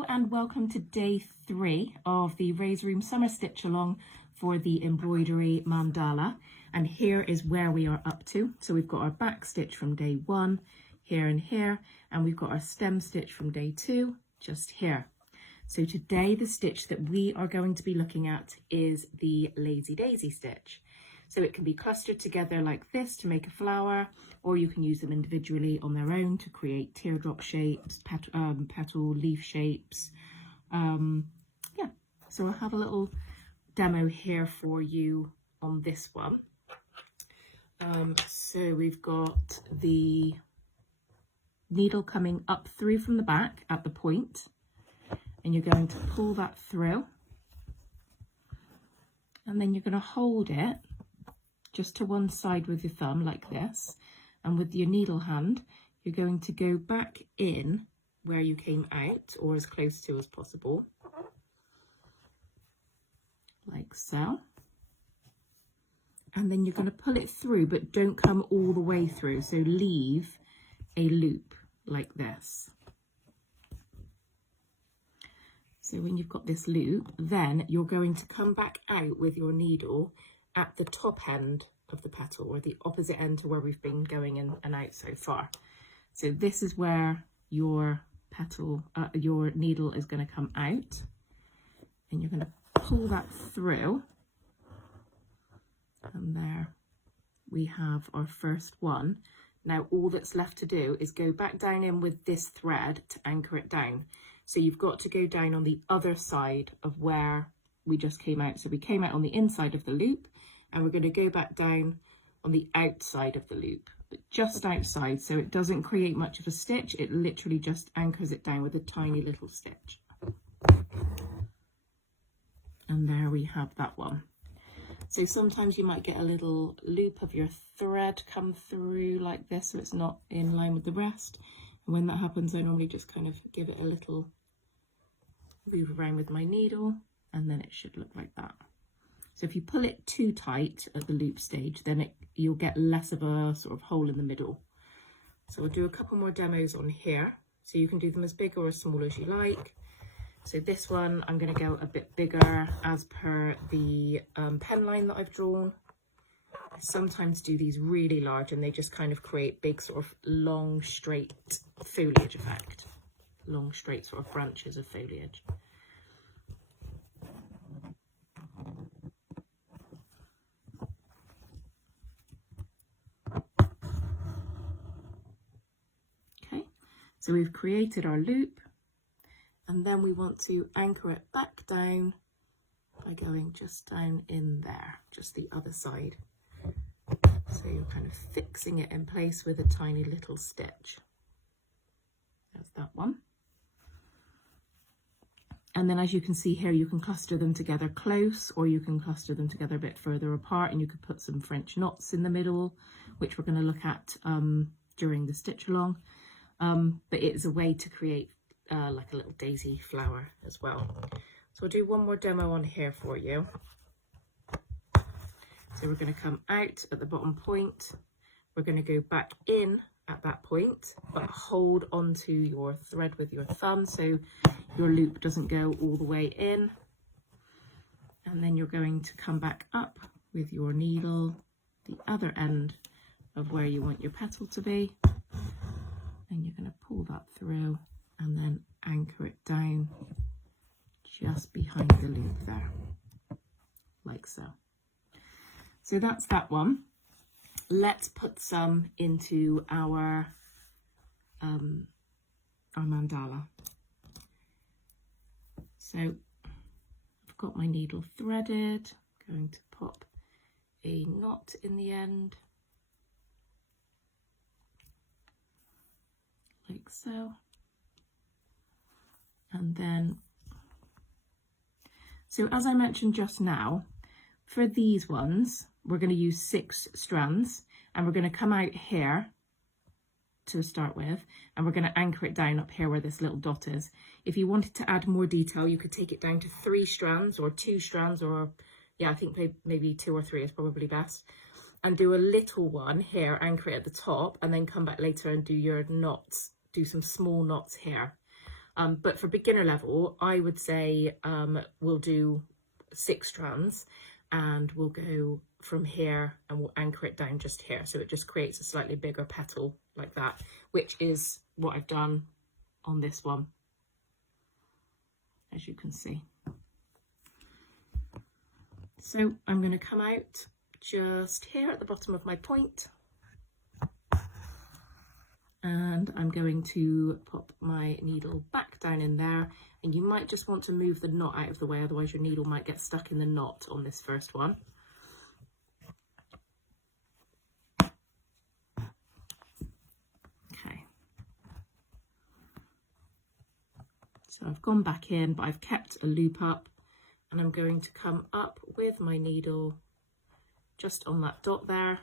Hello and welcome to day 3 of the Raise Room Summer Stitch Along for the Embroidery Mandala, and here is where we are up to. So we've got our back stitch from day 1 here and here, and we've got our stem stitch from day 2 just here. So today the stitch that we are going to be looking at is the Lazy Daisy stitch. So it can be clustered together like this to make a flower, or you can use them individually on their own to create teardrop shapes, petal leaf shapes. Yeah, so I'll have a little demo here for you on this one. So we've got the needle coming up through from the back at the point, and you're going to pull that through, and then you're going to hold it just to one side with your thumb like this, and with your needle hand you're going to go back in where you came out, or as close to as possible, like so, and then you're going to pull it through, but don't come all the way through, so leave a loop like this. So when you've got this loop, then you're going to come back out with your needle at the top end of the petal, or the opposite end to where we've been going in and out so far. So this is where your petal, your needle is going to come out, and you're going to pull that through, and there we have our first one. Now all that's left to do is go back down in with this thread to anchor it down. So you've got to go down on the other side of where we just came out. So we came out on the inside of the loop, and we're going to go back down on the outside of the loop, but just outside, so it doesn't create much of a stitch. It literally just anchors it down with a tiny little stitch. And there we have that one. So sometimes you might get a little loop of your thread come through like this, so it's not in line with the rest. And when that happens, I normally just kind of give it a little move around with my needle, and then it should look like that. So if you pull it too tight at the loop stage, then you'll get less of a sort of hole in the middle. So we'll do a couple more demos on here. So you can do them as big or as small as you like. So this one, I'm going to go a bit bigger as per the pen line that I've drawn. I sometimes do these really large, and they just kind of create big sort of long, straight foliage effect. Long, straight sort of branches of foliage. So we've created our loop, and then we want to anchor it back down by going just down in there, just the other side. So you're kind of fixing it in place with a tiny little stitch. That's that one. And then as you can see here, you can cluster them together close, or you can cluster them together a bit further apart, and you could put some French knots in the middle, which we're going to look at during the stitch along. But it's a way to create like a little daisy flower as well. So I'll do one more demo on here for you. So we're going to come out at the bottom point. We're going to go back in at that point, but hold onto your thread with your thumb so your loop doesn't go all the way in. And then you're going to come back up with your needle, the other end of where you want your petal to be. And you're going to pull that through and then anchor it down just behind the loop there, like so. So that's that one. Let's put some into our mandala. So I've got my needle threaded, going to pop a knot in the end, like so. And then, so as I mentioned just now, for these ones, we're going to use 6 strands, and we're going to come out here to start with, and we're going to anchor it down up here where this little dot is. If you wanted to add more detail, you could take it down to 3 strands or 2 strands, or yeah, I think maybe 2 or 3 is probably best. And do a little one here, anchor it at the top, and then come back later and do your knots, do some small knots here. But for beginner level, I would say we'll do 6 strands, and we'll go from here and we'll anchor it down just here. So it just creates a slightly bigger petal like that, which is what I've done on this one, as you can see. So I'm going to come out just here at the bottom of my point, and I'm going to pop my needle back down in there, and you might just want to move the knot out of the way, otherwise your needle might get stuck in the knot on this first one. Okay, so I've gone back in, but I've kept a loop up, and I'm going to come up with my needle just on that dot there,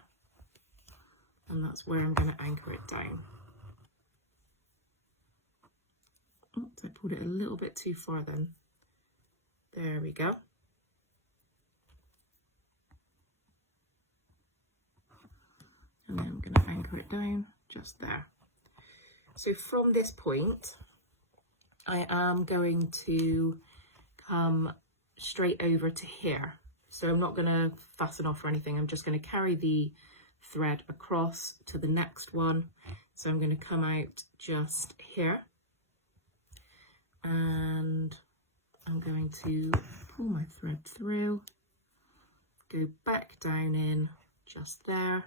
and that's where I'm going to anchor it down. Oops, I pulled it a little bit too far then. There we go. And then I'm going to anchor it down just there. So from this point, I am going to come straight over to here. So I'm not going to fasten off or anything. I'm just going to carry the thread across to the next one. So I'm going to come out just here, and I'm going to pull my thread through, go back down in just there,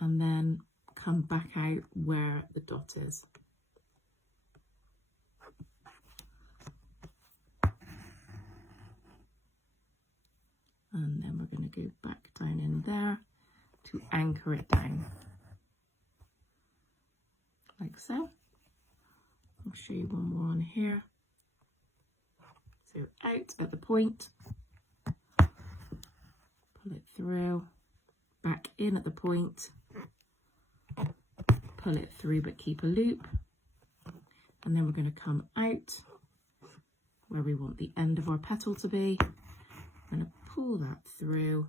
and then come back out where the dot is. And then we're going to go back down in there to anchor it down, like so. I'll show you one more on here. So out at the point, pull it through, back in at the point, pull it through but keep a loop, and then we're going to come out where we want the end of our petal to be. We're going to pull that through,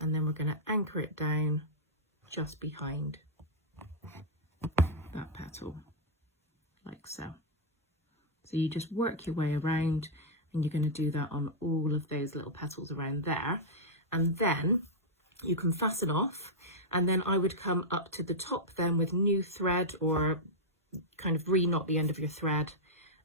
and then we're going to anchor it down just behind that petal, like so. So you just work your way around, and you're going to do that on all of those little petals around there, and then you can fasten off, and then I would come up to the top then with new thread, or kind of re-knot the end of your thread,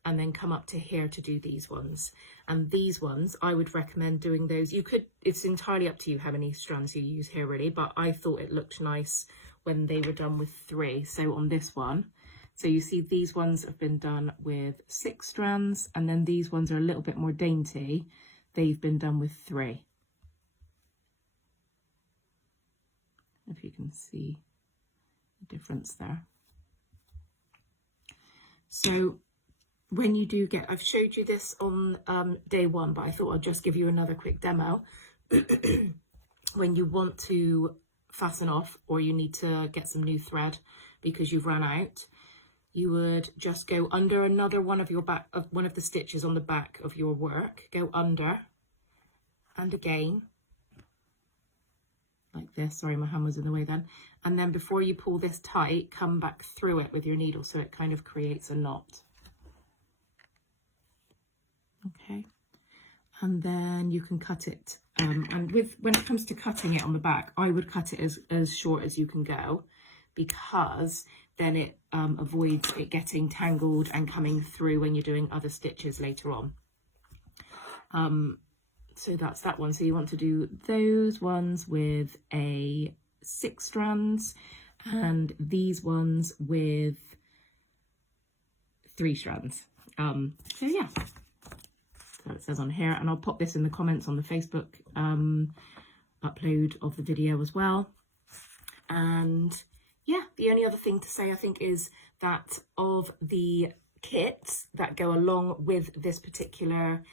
and then come up to here to do these ones. And these ones, I would recommend doing those. You could, it's entirely up to you how many strands you use here really, but I thought it looked nice when they were done with 3. So on this one, so you see these ones have been done with 6 strands, and then these ones are a little bit more dainty. They've been done with 3. If you can see the difference there. So when you do get, I've showed you this on day 1, but I thought I'd just give you another quick demo. When you want to fasten off, or you need to get some new thread because you've run out, you would just go under another one of your one of the stitches on the back of your work, go under, and again, like this. Sorry, my hand was in the way then. And then before you pull this tight, come back through it with your needle so it kind of creates a knot. Okay, and then you can cut it. And when it comes to cutting it on the back, I would cut it as short as you can go, because then it avoids it getting tangled and coming through when you're doing other stitches later on. So that's that one. So you want to do those ones with a 6 strands, and these ones with 3 strands. So yeah. So it says on here, and I'll pop this in the comments on the Facebook upload of the video as well. And yeah, the only other thing to say, I think, is that of the kits that go along with this particular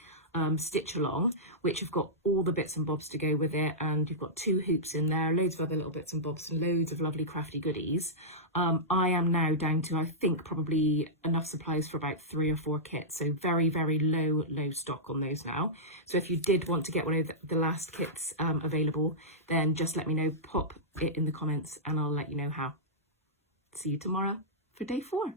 stitch along, which have got all the bits and bobs to go with it, and you've got 2 hoops in there, loads of other little bits and bobs, and loads of lovely crafty goodies. I am now down to, I think, probably enough supplies for about 3 or 4 kits, so very, very low stock on those now. So if you did want to get one of the last kits available, then just let me know, pop it in the comments, and I'll let you know how. See you tomorrow for day 4.